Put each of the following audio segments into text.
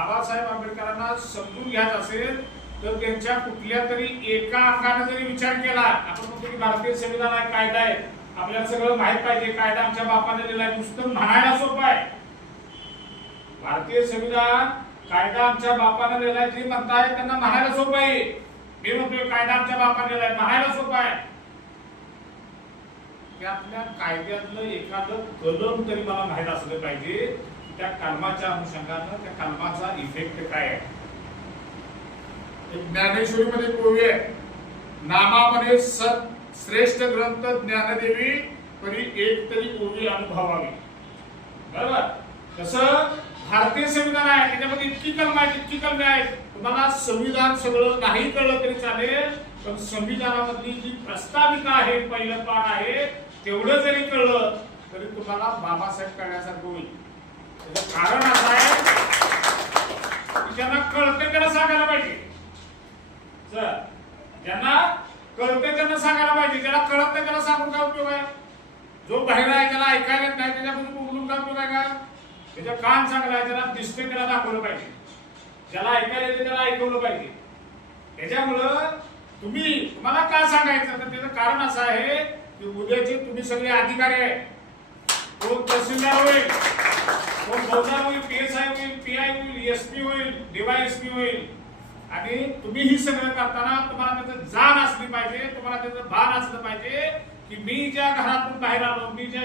बाबासाहेब आंबेडकरांना समजून घ्यायचं असेल तर त्यांच्या कुठल्या तरी एका अंगाने जरी विचार केला आपण म्हणतो की भारतीय संविधान आहे कायदा आहे. आपल्याला सगळं माहीत पाहिजे कायदा आमच्या बापाने दिलाय नुसतं म्हणायला सोपं आहे. भारतीय संविधान कायदा आमच्या बापाने दिलाय जे म्हणताय त्यांना म्हणायला सोपं आहे. मी म्हणतोय कायदा आमच्या बापाने दिलाय म्हणायला सोपं आहे. त्यातल्या कायद्यातलं एखादं कलम तरी मला माहीत असलं पाहिजे त्या कलमाच्या अनुषंगानं त्या कलमाचा इफेक्ट काय आहे? एक ज्ञानेश्वरीमध्ये कोवी आहे. नामामध्ये सत श्रेष्ठ ग्रंथ ज्ञानदेवी परी एक तरी ओवी अनुभवावी. बरोबर? तसं भारतीय संविधान आहे. त्याच्यामध्ये इतकी कलम आहेत इतकी कलमे आहेत. तुम्हाला संविधान सगळं नाही कळलं तरी चालेल पण संविधानामधली जी प्रस्ताविका आहे पहिलं पान आहे तेवढं जरी कळलं तरी तुम्हाला बाबासाहेब करण्यासारखं होईल. कारण असं आहे की ज्यांना कळतं त्याला सांगायला पाहिजे. ज्यांना कळते त्यांना सांगायला पाहिजे. ज्याला कळत नाही त्याला सांगून काय उपयोग आहे? जो बाहेर आहे त्याला ऐकायला येत नाही त्याच्याकडून बोलून काय उपयोग आहे का? त्याच्या कान चांगला आहे त्याला दिसते त्याला दाखवलं पाहिजे. ज्याला ऐकायला येते त्याला ऐकवलं पाहिजे. त्याच्यामुळं तुम्ही तुम्हाला का सांगायचं? तर त्याचं कारण असं आहे की उद्याचे तुम्ही सगळे अधिकारी आहे तो तहसीलदार होईल. फौजदार होईल पी एस आय होईल पी आय होईल एस पी होईल डीवायएसपी होईल. आणि तुम्ही ही सगळं करताना तुम्हाला त्याचं जाण असली पाहिजे तुम्हाला त्याचं भान असलं पाहिजे की मी ज्या घरातून बाहेर आलो मी ज्या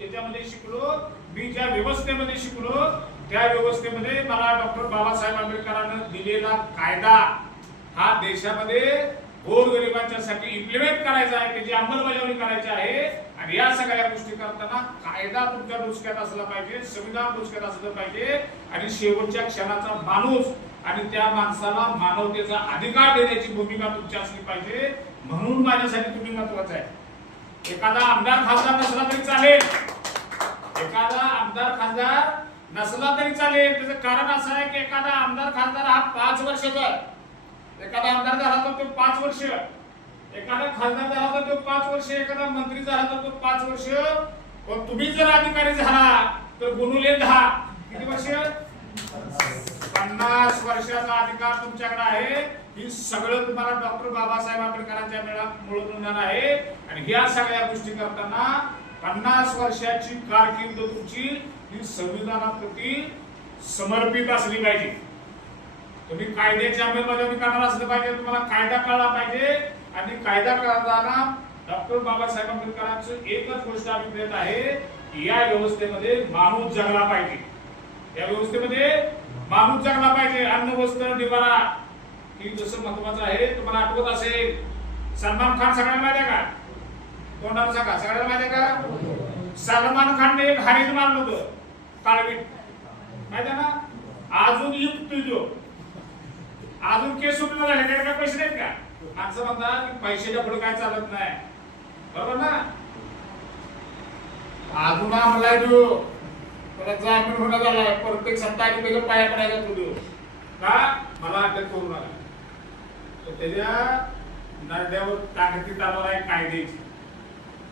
याच्यामध्ये शिकलो मी ज्या व्यवस्थेमध्ये शिकलो त्या व्यवस्थेमध्ये मला डॉक्टर बाबासाहेब आंबेडकरांना दिलेला कायदा हा देशामध्ये गोरगरिबांच्यासाठी इम्प्लिमेंट करायचा आहे त्याची अंमलबजावणी करायची आहे. आणि या सगळ्या गोष्टी करताना कायदा तुमच्या डोसक्यात असला पाहिजे संविधान डोसक्यात असलं पाहिजे आणि शेवटच्या क्षणाचा माणूस आणि त्या माणसाला मानवतेचा अधिकार देण्याची भूमिका तुमची असली पाहिजे म्हणून माझ्यासाठी तुम्ही महत्वाचं आहे. एखादा आमदार खासदार नसला तरी चालेल. एखादा आमदार खासदार नसला तरी चालेल. त्याचं कारण असं आहे की एखादा आमदार खासदार हा पाच वर्षाचा आहे. एखादा आमदार झाला तर तो पाच वर्ष. एखादा खासदार झाला वर्ष एखादा मंत्री झाला तर तो पाच वर्ष तुम्ही जर अधिकारी झाला तर गुणुले दहा किती वर्ष? पन्नास वर्षाचा अधिकार तुमच्याकडे आहे. ही सगळं तुम्हाला डॉक्टर बाबासाहेब आंबेडकरांच्या मेळा मिळवून आहे. आणि ह्या सगळ्या गोष्टी करताना पन्नास वर्षाची कारकिर्द तुमची ही संविधानाप्रती समर्पित असली पाहिजे. तुम्ही कायद्याची अंमलबजावणी करणार असलं पाहिजे तुम्हाला कायदा कळला पाहिजे. आणि कायदा करताना डॉक्टर बाबासाहेब आंबेडकरांचं एकच गोष्ट अभिप्रेत आहे की या व्यवस्थेमध्ये माणूस जगला पाहिजे. या व्यवस्थेमध्ये माणूस जगला पाहिजे. अन्न वस्त्र निवारा. ही जसं महत्वाचं आहे तुम्हाला आठवत असेल सलमान खान सगळ्यांना माहिती आहे का? तोंडाला सांगा. सगळ्यांना माहिती आहे का? सलमान खानने एक हरिण मारलं होतं. काळवीट. माहिती आहे ना? अजून युक्त जो अजून केस सुटला झाले. काय पैसे नाहीत का? माणसं म्हणतात की पैशाच्या पुढे काय चालत नाही. बरोबर ना अजून आम्हाला जो त्याला जामीन होणार झाला प्रत्येक सत्ता आणि त्याच्या पाया पडायचा तो देऊ का? मला अटक करू नका. तर त्याच्या नरड्यावर ताकदी चालवणार एक कायद्याची.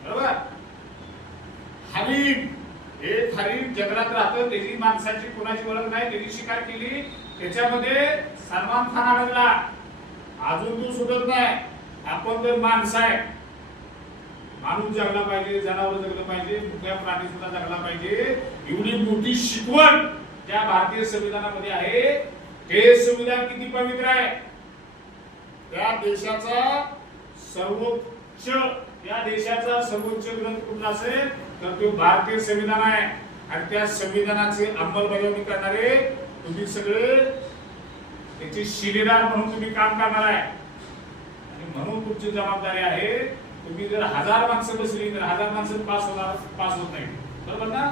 बरोबर? हरिण. हे हरिण जंगलात राहतं. त्याची माणसाची कुणाची ओळख नाही? त्याची शिकार केली. त्याच्यामध्ये सलमान खान अडकला अजून तू सुटत नाही. आपण तर माणसं आहे. माणूस जगला पाहिजे जनावर जगलं पाहिजे कुठल्या प्राणी सुद्धा जगला पाहिजे. एवढी मोठी शिकवण त्या भारतीय संविधानामध्ये आहे. हे संविधान किती पवित्र आहे? त्या देशाचा सर्वोच्च या देशाचा सर्वोच्च ग्रंथ कुठला असेल? तर तो भारतीय संविधान आहे. आणि त्या संविधानाची अंमलबजावणी करणारे तुम्ही सगळे त्याचे शिलेदार म्हणून तुम्ही काम करणार आहे. आणि म्हणून तुमची जबाबदारी आहे तुम्ही जर हजार माणसं बसली तर हजार माणसं पास होणार पास होत नाही. बरोबर ना?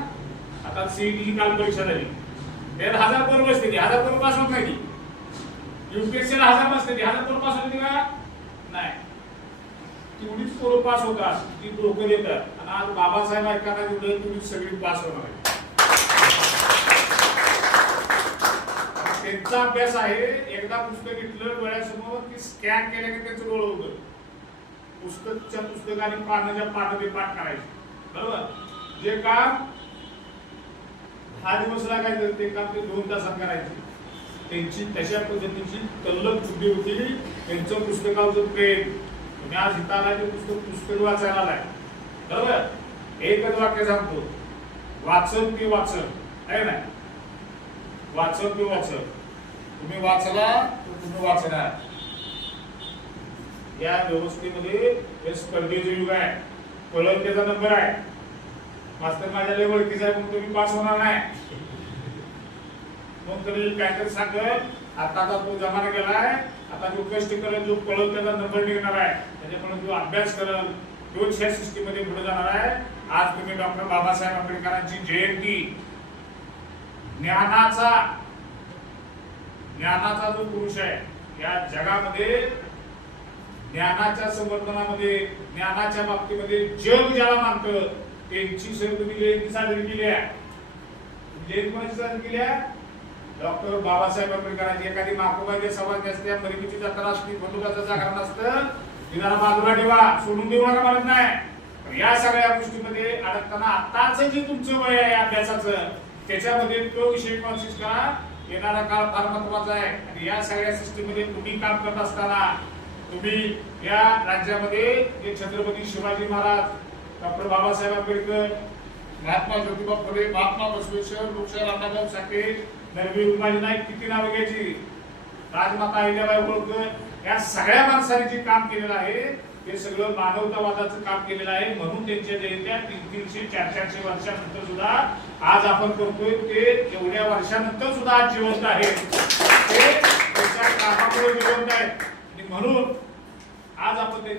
आता सीईटीची काल परीक्षा झाली. त्यात हजार पोर बसते ती. हजार पोर पास होत नाही युपीएससी हजार बसते ती. हजार पोर पास होते का? नाही. तेवढीच पोरं पास होतात. ती डोकं देतात. आणि आज बाबासाहेब ऐकताना एवढे तुम्ही सगळी पास होणार आहे त्यांचा अभ्यास आहे. एकदा पुस्तक घेतलं डोळ्यासमोर की स्कॅन केलं की त्यांचं डोळं होतं पुस्तकच्या पुस्तकाने पानाच्या पानं ते पाठ करायचे. बरोबर? जे काम दहा दिवस लागायचं ते काम ते दोन तासात करायचे. त्यांची तशा पद्धतीची तल्लक बुद्धी होती. त्यांचं पुस्तकावरचं प्रेम. तुम्ही आज हिताला ते पुस्तक पुस्तक वाचायला आलाय. बरोबर? एकच वाक्य सांगतो. वाचन ते वाचन. आहे ना? वाचन ते वाचन. तुम्ही वाचला तर तुम्ही वाचणार. या व्यवस्थेमध्ये हे स्पर्धेचं युग आहे. पळत त्याचा नंबर आहे. मास्तर माझ्या लय ओळखीचा आहे मग तुम्ही पास होणार नाही. मग तरी काहीतरी सांगत आता तो जमाना गेलाय. आता जो कष्ट करत जो पळत त्याचा नंबर निघणार आहे. त्याच्यामुळे जो अभ्यास करत तोच ह्या सिस्टीममध्ये पुढे जाणार आहे. आज तुम्ही डॉक्टर बाबासाहेब आंबेडकरांची जयंती. ज्ञानाचा ज्ञानाचा जो पुरुष आहे या जगामध्ये ज्ञानाच्या संवर्धनामध्ये ज्ञानाच्या बाबतीमध्ये जग ज्याला मानतं त्यांची सर तुम्ही जयंती साजरी केली आहे. जयंती कोणाची साजरी केली आहे? डॉक्टर बाबासाहेब आंबेडकरांची. एखादी माकोबाजी समाज असते गरिबीची जत्रा असते बंदुकाचं जागरण असतं तिला बाजूला ठेवा सोडून देऊ नका म्हणत नाही. या सगळ्या गोष्टीमध्ये अडकताना आताच जे तुमचं वय आहे अभ्यासाचं त्याच्यामध्ये तो विषय कॉन्शियस करा येणारा काळ फार महत्त्वाचा आहे. आणि या सगळ्या सिस्टीममध्ये तुम्ही काम करत असताना तुम्ही या राज्यामध्ये जे छत्रपती शिवाजी महाराज डॉक्टर बाबासाहेब आंबेडकर महात्मा ज्योतिबा फुले महात्मा बसवेश्वर लोकशाही रामदास साठे नरवी उमाजी नाईक किती नावं घ्यायची? राजमाता अहिल्याबाई होळकर या सगळ्या माणसांनी जे काम केलेलं आहे ते सगळं मानवतावादाचं काम केलेलं आहे म्हणून त्यांच्या जयंत्या तीन तीनशे चार चारशे वर्षानंतर सुद्धा आज आपण करतोय. ते एवढ्या वर्षानंतर सुद्धा आज जिवंत आहे ते त्याच्या कामामुळे जिवंत आहेत. आणि म्हणून आज आपण ते